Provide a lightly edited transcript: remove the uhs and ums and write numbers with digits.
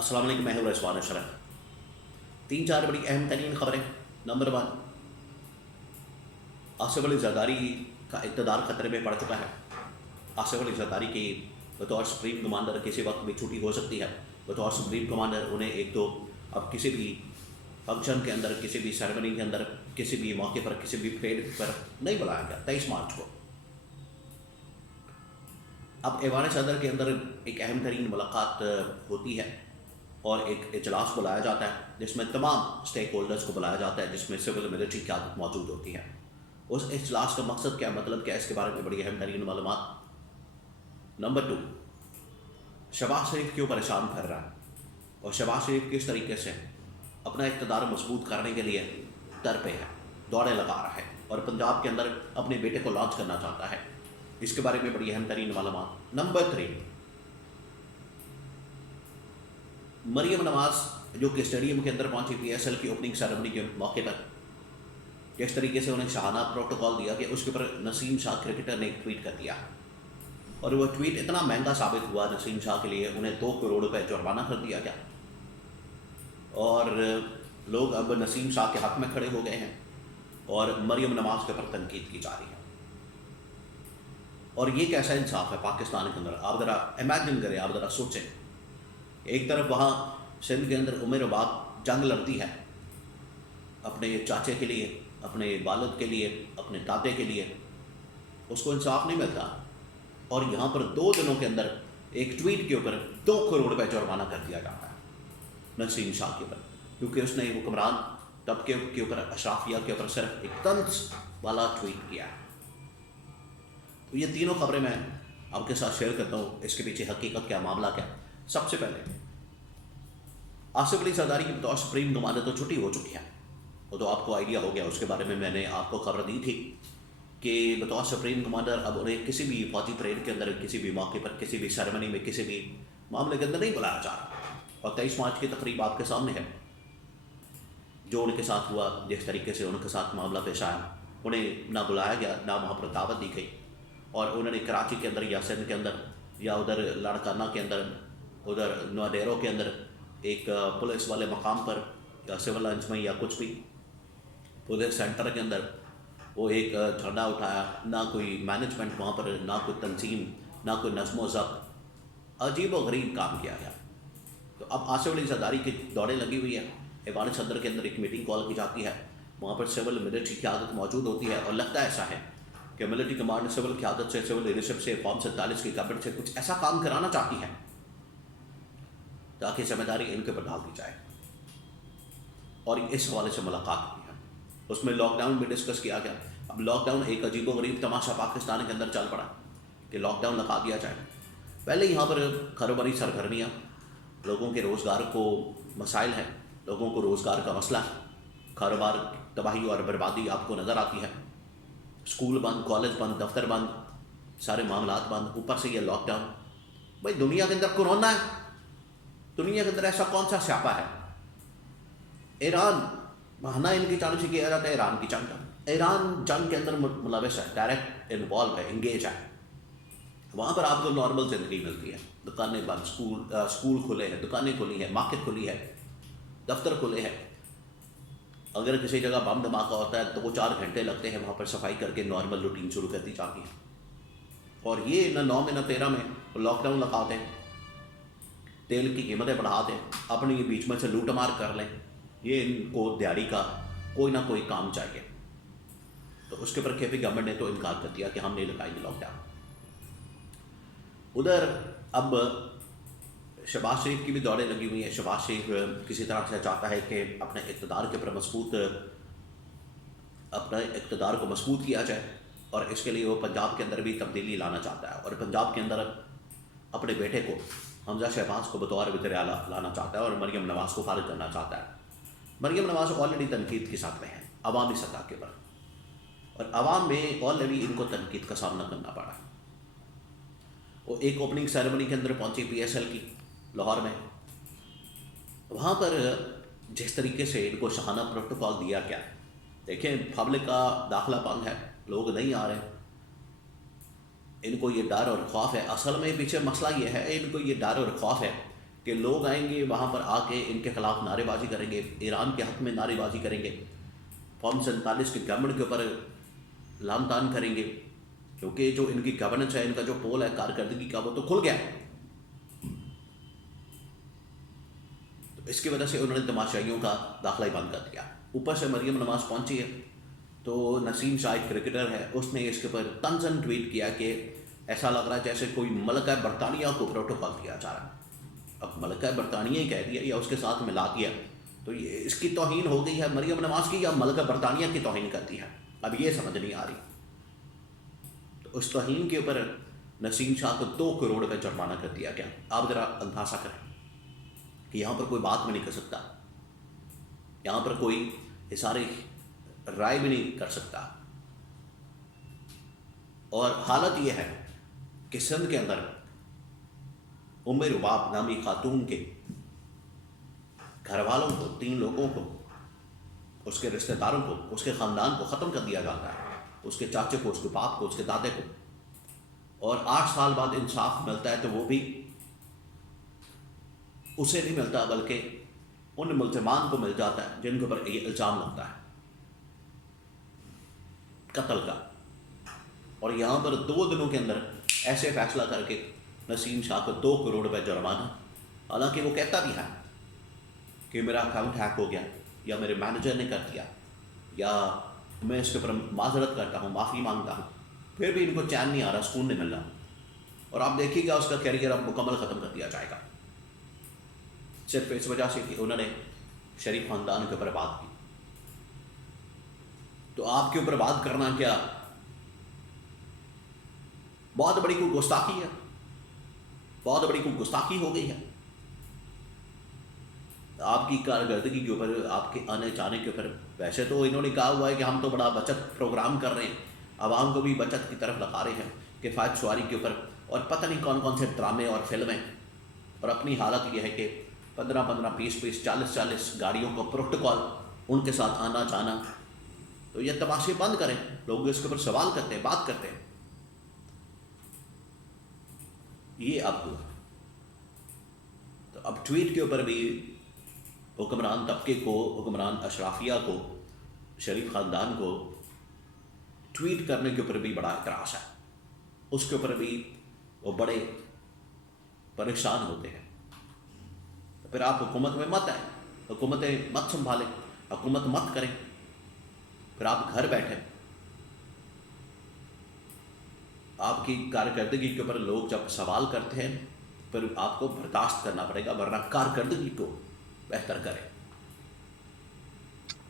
السلام علیکم، میں ہوں رضوان اشرف۔ تین چار بڑی اہم ترین خبریں۔ نمبر 1، آصف علی زرداری کا اقتدار خطرے میں پڑ چکا ہے۔ آصف علی زرداری کی بطور سپریم کمانڈر کسی وقت بھی چھٹی ہو سکتی ہے۔ بطور سپریم کمانڈر انہیں ایک تو اب کسی بھی فنکشن کے اندر، کسی بھی سیریمنی کے اندر، کسی بھی موقع پر، کسی بھی پریڈ پر نہیں بلایا گیا 23 مارچ کو۔ اب ایوان صدر کے اندر ایک اہم ترین ملاقات ہوتی ہے اور ایک اجلاس بلایا جاتا ہے جس میں تمام اسٹیک ہولڈرز کو بلایا جاتا ہے، جس میں سول ملٹری قیادت موجود ہوتی ہے۔ اس اجلاس کا مقصد کیا، مطلب کیا، اس کے بارے میں بڑی اہم ترین معلومات۔ نمبر 2، شہباز شریف کیوں پریشان کر رہا ہے اور شہباز شریف کس طریقے سے اپنا اقتدار مضبوط کرنے کے لیے پہ ہے، دوڑے لگا رہا ہے اور پنجاب کے اندر اپنے بیٹے کو لانچ کرنا چاہتا ہے، اس کے بارے میں بڑی اہم ترین معلومات۔ نمبر 3، مریم نواز جو کہ اسٹیڈیم کے اندر پہنچی پی ایس ایل کی اوپننگ سیریمنی کے موقع پر، جس طریقے سے انہیں شاہانہ پروٹوکال دیا کہ اس کے اوپر نسیم شاہ کرکٹر نے ایک ٹویٹ کر دیا اور وہ ٹویٹ اتنا مہنگا ثابت ہوا نسیم شاہ کے لیے، انہیں 2 کروڑ روپے جرمانہ کر دیا گیا اور لوگ اب نسیم شاہ کے حق میں کھڑے ہو گئے ہیں اور مریم نواز کے اوپر تنقید کی جا رہی ہے۔ اور یہ کیسا انصاف ہے پاکستان کے اندر؟ آپ ذرا امیجن کریں، آپ ذرا سوچیں۔ ایک طرف وہاں سندھ کے اندر عمر بعد جنگ لڑتی ہے اپنے چاچے کے لیے، اپنے والد کے لیے، اپنے دادے کے لیے، اس کو انصاف نہیں ملتا، اور یہاں پر 2 دنوں کے اندر ایک ٹویٹ کے اوپر 2 کروڑ روپے جرمانہ کر دیا جاتا ہے نسیم شاہ کے اوپر، کیونکہ اس نے حکمران طبقے کے اوپر، اشرافیہ کے اوپر صرف ایک طنز والا ٹویٹ کیا ہے۔ تو یہ تینوں خبریں میں آپ کے ساتھ شیئر کرتا ہوں، اس کے پیچھے حقیقت کیا، معاملہ کیا۔ سب سے پہلے آصف علی زرداری کی بطور سپریم کمانڈر تو چھٹی ہو چکی ہے، وہ تو آپ کو آئیڈیا ہو گیا، اس کے بارے میں میں نے آپ کو خبر دی تھی کہ بطور سپریم کمانڈر اب انہیں کسی بھی فوجی پریڈ کے اندر، کسی بھی موقع پر، کسی بھی سیریمنی میں، کسی بھی معاملے کے اندر نہیں بلایا جا رہا، اور 23 مارچ کی تقریب آپ کے سامنے ہے۔ جو ان کے ساتھ ہوا، جس طریقے سے ان کے ساتھ معاملہ پیش آیا، انہیں نہ بلایا گیا، نہ وہاں پر دعوت دی گئی، اور انہوں نے کراچی کے اندر یا سندھ کے اندر یا ادھر لاڑکانہ کے اندر، ادھر نوادیرو کے اندر ایک پولیس والے مقام پر یا سول لائنس میں یا کچھ بھی پولیس سینٹر کے اندر وہ ایک جھنڈا اٹھایا، نہ کوئی مینجمنٹ وہاں پر، نہ کوئی تنظیم، نہ کوئی نظم و ضبط، عجیب و غریب کام کیا گیا۔ تو اب آصف علی زرداری کی دوڑیں لگی ہوئی ہے، ایوان صدر کے اندر ایک میٹنگ کال کی جاتی ہے، وہاں پر سول ملٹری قیادت موجود ہوتی ہے، اور لگتا ایسا ہے کہ ملٹری کمانڈ سول قیادت سے، سول لیڈرشپ سے، فارم 47 کی کیبنٹ سے کچھ ایسا کام کرانا چاہتی ہے تاکہ ذمہ داری ان کے اوپر ڈال دی جائے، اور اس حوالے سے ملاقات ہوئی ہے۔ اس میں لاک ڈاؤن بھی ڈسکس کیا گیا۔ اب لاک ڈاؤن ایک عجیب و غریب تماشا پاکستان کے اندر چل پڑا کہ لاک ڈاؤن لگا دیا جائے۔ پہلے یہاں پر کاروباری سرگرمیاں، لوگوں کے روزگار کو مسائل ہیں، لوگوں کو روزگار کا مسئلہ ہے، کاروبار تباہی اور بربادی آپ کو نظر آتی ہے، اسکول بند، کالج بند، دفتر بند، سارے معاملات بند، اوپر سے یہ لاک ڈاؤن۔ بھائی دنیا کے اندر کورونا ہے، دنیا کے اندر ایسا کون سا سیاپا ہے؟ ایران، بہانہ ان کی جانب سے کیا جاتا ہے ایران کی جنگ کا، ایران جنگ کے اندر ملوث ہے، ڈائریکٹ انوالو ہے، انگیج ہے۔ وہاں پر آپ کو نارمل زندگی ملتی ہے، دکانیں بند، اسکول کھلے ہیں، دکانیں کھلی ہیں، مارکیٹ کھلی ہے، دفتر کھلے ہیں۔ اگر کسی جگہ بم دھماکہ ہوتا ہے 2-4 گھنٹے لگتے ہیں وہاں پر صفائی کر کے نارمل روٹین شروع کر دی جاتی ہے، اور یہ نہ 9 میں نہ 13 میں لاک ڈاؤن لگا دیں، تیل کی قیمتیں بڑھا دیں، اپنی بیچ میں سے لوٹ مار کر لیں۔ یہ ان کو دیہڑی کا کوئی نہ کوئی کام چاہیے، تو اس کے اوپر کے پی گورنمنٹ نے تو انکار کر دیا کہ ہم نہیں لگائیں گے لاک ڈاؤن۔ ادھر اب شہباز شریف کی بھی دوڑیں لگی ہوئی ہیں۔ شہباز شریف کسی طرح سے چاہتا ہے کہ اپنے اقتدار کے اوپر اپنے اقتدار کو مضبوط کیا جائے، اور اس کے لیے وہ پنجاب کے اندر بھی تبدیلی لانا چاہتا ہے، اور پنجاب کے اندر اپنے بیٹے کو، حمزہ شہباز کو بطور وزیر اعلیٰ لانا چاہتا ہے، اور مریم نواز کو فارغ کرنا چاہتا ہے۔ مریم نواز آلریڈی تنقید کی ساتھ میں ہیں عوامی سطح کے اوپر، اور عوام میں آلریڈی ان کو تنقید کا سامنا کرنا پڑا۔ وہ ایک اوپننگ سیریمنی کے اندر پہنچی پی ایس ایل کی لاہور میں، وہاں پر جس طریقے سے ان کو شاہانہ پروٹوکال دیا گیا، دیکھیں پبلک کا داخلہ بند ہے، لوگ نہیں آ رہے، ان کو یہ ڈر اور خوف ہے۔ اصل میں پیچھے مسئلہ یہ ہے، ان کو یہ ڈر اور خوف ہے کہ لوگ آئیں گے وہاں پر آ کے ان کے خلاف نعرے بازی کریں گے، ایران کے حق میں نعرے بازی کریں گے، فارم 47 کی گورنمنٹ کے اوپر لام تان کریں گے، کیونکہ جو ان کی گورننس ہے، ان کا جو پول ہے کارکردگی کا، وہ تو کھل گیا ہے۔ تو اس کی وجہ سے انہوں نے تماشائیوں کا داخلہ ہی بند کر دیا۔ اوپر سے مریم نواز پہنچی ہے تو نسیم شاہ ایک کرکٹر ہے، اس نے اس کے اوپر طنزاً ٹویٹ کیا کہ ایسا لگ رہا ہے جیسے کوئی ملکہ برطانیہ کو پروٹوکول دیا جا رہا ہے۔ اب ملکہ برطانیہ ہی کہہ دیا یا اس کے ساتھ ملا دیا تو یہ اس کی توہین ہو گئی ہے مریم نواز کی، یا ملکہ برطانیہ کی توہین کرتی ہے؟ اب یہ سمجھ نہیں آ رہی۔ تو اس توہین کے اوپر نسیم شاہ کو 2 کروڑ کا جرمانہ کر دیا گیا۔ آپ ذرا اندازہ کریں کہ یہاں پر کوئی بات بھی نہیں کر سکتا، یہاں پر کوئی اظہار رائے بھی نہیں کر سکتا۔ اور حالت یہ ہے کہ سندھ کے اندر ام رباب نامی خاتون کے گھر والوں کو، 3 لوگوں کو، اس کے رشتہ داروں کو، اس کے خاندان کو ختم کر دیا جاتا ہے، اس کے چاچے کو، اس کے باپ کو، اس کے دادے کو، اور 8 سال بعد انصاف ملتا ہے تو وہ بھی اسے نہیں ملتا بلکہ ان ملزمان کو مل جاتا ہے جن کے اوپر یہ الزام لگتا ہے قتل کا۔ اور یہاں پر 2 دنوں کے اندر ایسے فیصلہ کر کے نسیم شاہ کو 2 کروڑ روپے جرمانہ، حالانکہ وہ کہتا بھی ہے کہ میرا اکاؤنٹ ہیک ہو گیا، یا میرے مینیجر نے کر دیا، یا میں اس کے اوپر معذرت کرتا ہوں، معافی مانگتا ہوں، پھر بھی ان کو چین نہیں آ رہا، سکون نہیں مل رہا۔ اور آپ دیکھیے گا اس کا کیریئر اب مکمل ختم کر دیا جائے گا، صرف اس وجہ سے کہ انہوں نے شریف خاندان کے اوپر بات کی۔ تو آپ کے اوپر بات کرنا کیا بہت بڑی کوئی گستاخی ہے؟ بہت بڑی کوئی گستاخی ہو گئی ہے آپ کی کارکردگی کے اوپر، آپ کے آنے جانے کے اوپر۔ ویسے تو انہوں نے کہا ہوا ہے کہ ہم تو بڑا بچت پروگرام کر رہے ہیں، عوام کو بھی بچت کی طرف لگا رہے ہیں، کفایت سواری کے اوپر، اور پتہ نہیں کون کون سے ڈرامے اور فلمیں، اور اپنی حالت یہ ہے کہ 15 20 40 گاڑیوں کو پروٹوکول، ان کے ساتھ آنا جانا۔ تو یہ تماشے بند کریں، لوگ اس کے اوپر سوال کرتے ہیں، بات کرتے ہیں۔ یہ اب ہوا تو اب ٹویٹ کے اوپر بھی حکمران طبقے کو، حکمران اشرافیہ کو، شریف خاندان کو ٹویٹ کرنے کے اوپر بھی بڑا اعتراض ہے، اس کے اوپر بھی وہ بڑے پریشان ہوتے ہیں۔ تو پھر آپ حکومت میں مت آئیں، حکومتیں مت سنبھالیں، حکومت مت کریں، پھر آپ گھر بیٹھیں۔ آپ کی کارکردگی کے اوپر لوگ جب سوال کرتے ہیں پھر آپ کو برداشت کرنا پڑے گا، ورنہ کارکردگی کو بہتر کریں۔